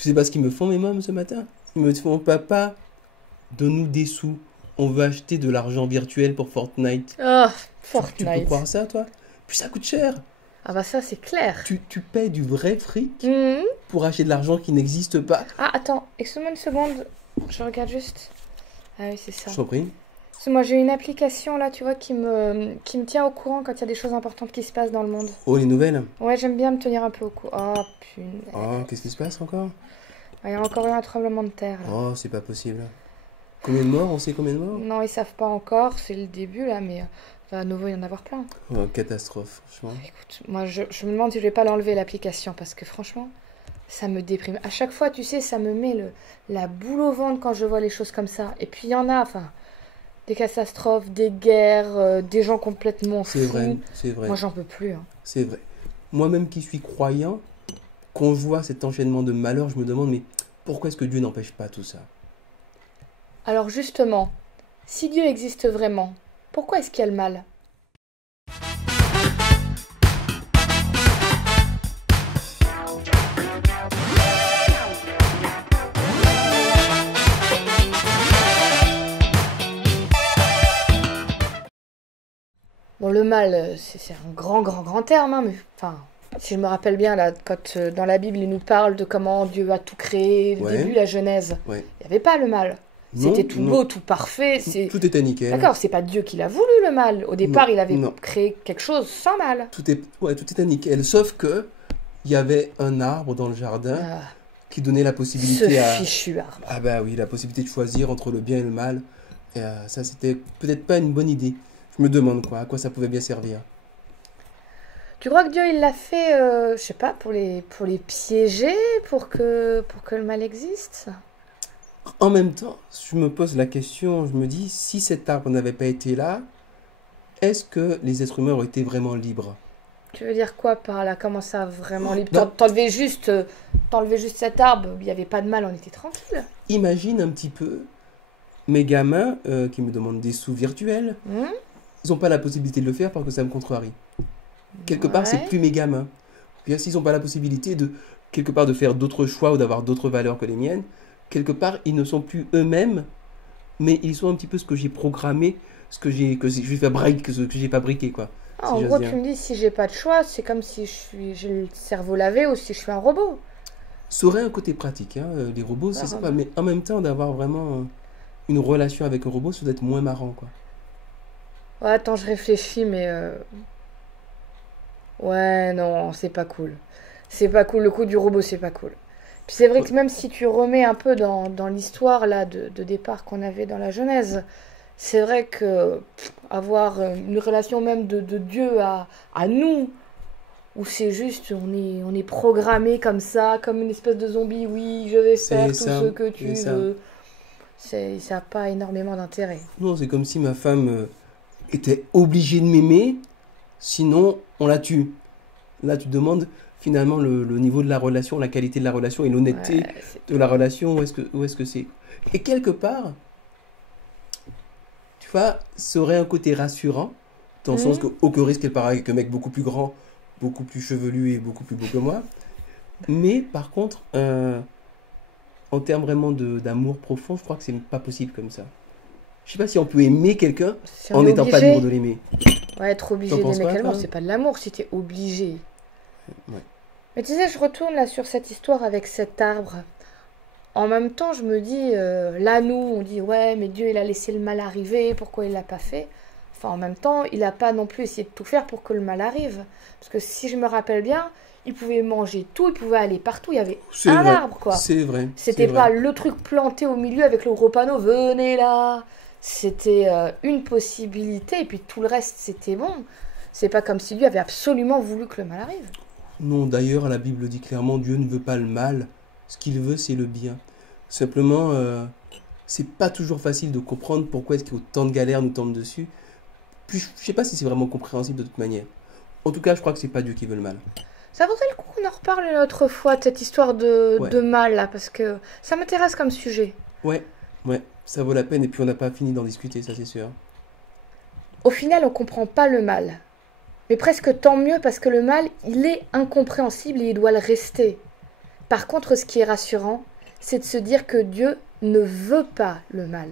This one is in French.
Tu sais pas ce qu'ils me font, mes mômes, ce matin? Ils me font, papa, donne-nous des sous. On veut acheter de l'argent virtuel pour Fortnite. Ah, Tu peux Fortnite. croire ça, toi? Puis ça coûte cher. Ah bah ça, c'est clair. Tu payes du vrai fric Mhm. pour acheter de l'argent qui n'existe pas. Ah, attends, excuse-moi une seconde. Je regarde juste. Ah oui, c'est ça. Je t'en prie. Parce que moi, j'ai une application là, tu vois, qui me tient au courant quand il y a des choses importantes qui se passent dans le monde. Oh, les nouvelles? Ouais, j'aime bien me tenir un peu au courant. Oh, punaise. Oh, qu'est-ce qui se passe encore? Il y a encore eu un tremblement de terre là. Oh, c'est pas possible. Combien de morts? On sait combien de morts? Non, ils savent pas encore, c'est le début là, mais va à nouveau y en avoir plein. Oh, catastrophe, franchement. Écoute, moi, je me demande si je vais pas l'enlever l'application parce que franchement, ça me déprime. À chaque fois, tu sais, ça me met la boule au ventre quand je vois les choses comme ça. Et puis il y en a, enfin, des catastrophes, des guerres, des gens complètement C'est fous. vrai, c'est vrai, Moi, j'en peux plus, hein. c'est vrai. Moi-même qui suis croyant, quand je vois cet enchaînement de malheurs, je me demande, mais pourquoi est-ce que Dieu n'empêche pas tout ça? Alors justement, si Dieu existe vraiment, pourquoi est-ce qu'il y a le mal? Bon, le mal, c'est un grand terme, hein, mais enfin, si je me rappelle bien, là, quand dans la Bible, il nous parle de comment Dieu a tout créé, le Ouais. début, la Genèse, Ouais. il n'y avait pas le mal. Non, C'était tout non. beau, tout parfait. Tout était nickel. D'accord, c'est pas Dieu qui l'a voulu, le mal. Au départ, Non, il avait non. créé quelque chose sans mal. Ouais, tout était nickel. Sauf que il y avait un arbre dans le jardin Ah, qui donnait la ce possibilité à... fichu arbre. Ah bah oui, la possibilité de choisir entre le bien et le mal. Et ça, c'était peut-être pas une bonne idée. Je me demande quoi, à quoi ça pouvait bien servir. Tu crois que Dieu, il l'a fait, je sais pas, pour les piéger, pour que le mal existe? En même temps, je me pose la question, je me dis, si cet arbre n'avait pas été là, est-ce que les êtres humains auraient été vraiment libres? Tu veux dire quoi par là? Comment ça, vraiment libre? Non. T'enlevais juste cet arbre, il n'y avait pas de mal, on était tranquille. Imagine un petit peu mes gamins qui me demandent des sous virtuels. Hmm. Ils n'ont pas la possibilité de le faire parce que ça me contrarie. Quelque part, c'est Ouais. plus mes gamins. Bien, s'ils n'ont pas la possibilité de, quelque part, de faire d'autres choix ou d'avoir d'autres valeurs que les miennes, quelque part, ils ne sont plus eux-mêmes, mais ils sont un petit peu ce que j'ai programmé, que j'ai fabriqué, quoi. Ah, Si en j'ose gros, dire. tu me dis, si j'ai pas de choix, c'est comme si j'ai le cerveau lavé ou si je suis un robot. Ça aurait un côté pratique, hein, les robots, c'est Ah, sympa, mais en même temps, d'avoir vraiment une relation avec un robot, ça doit être moins marrant, quoi. ouais, attends, je réfléchis, mais ouais, non, c'est pas cool. C'est pas cool, le coup du robot, c'est pas cool. Puis c'est vrai que même si tu remets un peu dans l'histoire là de départ qu'on avait dans la Genèse, c'est vrai que avoir une relation même de Dieu à nous, où c'est juste, on est programmé comme ça, comme une espèce de zombie, oui, je vais faire tout C'est ça, ce que tu c'est ça. veux. Ça n'a pas énormément d'intérêt. Non, c'est comme si ma femme était obligée de m'aimer, sinon on la tue. Là, tu te demandes finalement le niveau de la relation, la qualité de la relation et l'honnêteté Ouais, de la relation, où est-ce que c'est. Et quelque part, tu vois, ça aurait un côté rassurant, dans le sens que, aucun risque qu'elle part avec un mec beaucoup plus grand, beaucoup plus chevelu et beaucoup plus beau que moi. Mais par contre, en termes vraiment d'amour profond, je crois que c'est pas possible comme ça. Je sais pas si on peut aimer quelqu'un si on en est n'étant pas obligé, libre de l'aimer. ouais, être obligé T'en penses d'aimer quoi, quelqu'un, toi? c'est pas de l'amour si t'es obligé. Ouais. Mais tu sais, je retourne là sur cette histoire avec cet arbre. En même temps, je me dis, là, nous, on dit, ouais, mais Dieu, il a laissé le mal arriver, pourquoi il l'a pas fait? Enfin, en même temps, il n'a pas non plus essayé de tout faire pour que le mal arrive. Parce que si je me rappelle bien, il pouvait manger tout, il pouvait aller partout, il y avait C'est un vrai, arbre, quoi. c'est vrai, C'était c'est pas vrai. le truc planté au milieu avec le gros panneau, venez là. C'était une possibilité, et puis tout le reste, c'était bon. C'est pas comme si Dieu avait absolument voulu que le mal arrive. Non, d'ailleurs, la Bible dit clairement, Dieu ne veut pas le mal. Ce qu'il veut, c'est le bien. Simplement, c'est pas toujours facile de comprendre pourquoi est-ce qu'autant de galères nous tombent dessus. Puis, je sais pas si c'est vraiment compréhensible de toute manière. En tout cas, je crois que c'est pas Dieu qui veut le mal. Ça vaudrait le coup qu'on en reparle une autre fois de cette histoire Ouais, de mal, là, parce que ça m'intéresse comme sujet. ouais, ouais, ça vaut la peine. Et puis, on n'a pas fini d'en discuter, ça c'est sûr. Au final, on comprend pas le mal. Mais presque tant mieux parce que le mal, il est incompréhensible et il doit le rester. Par contre, ce qui est rassurant, c'est de se dire que Dieu ne veut pas le mal.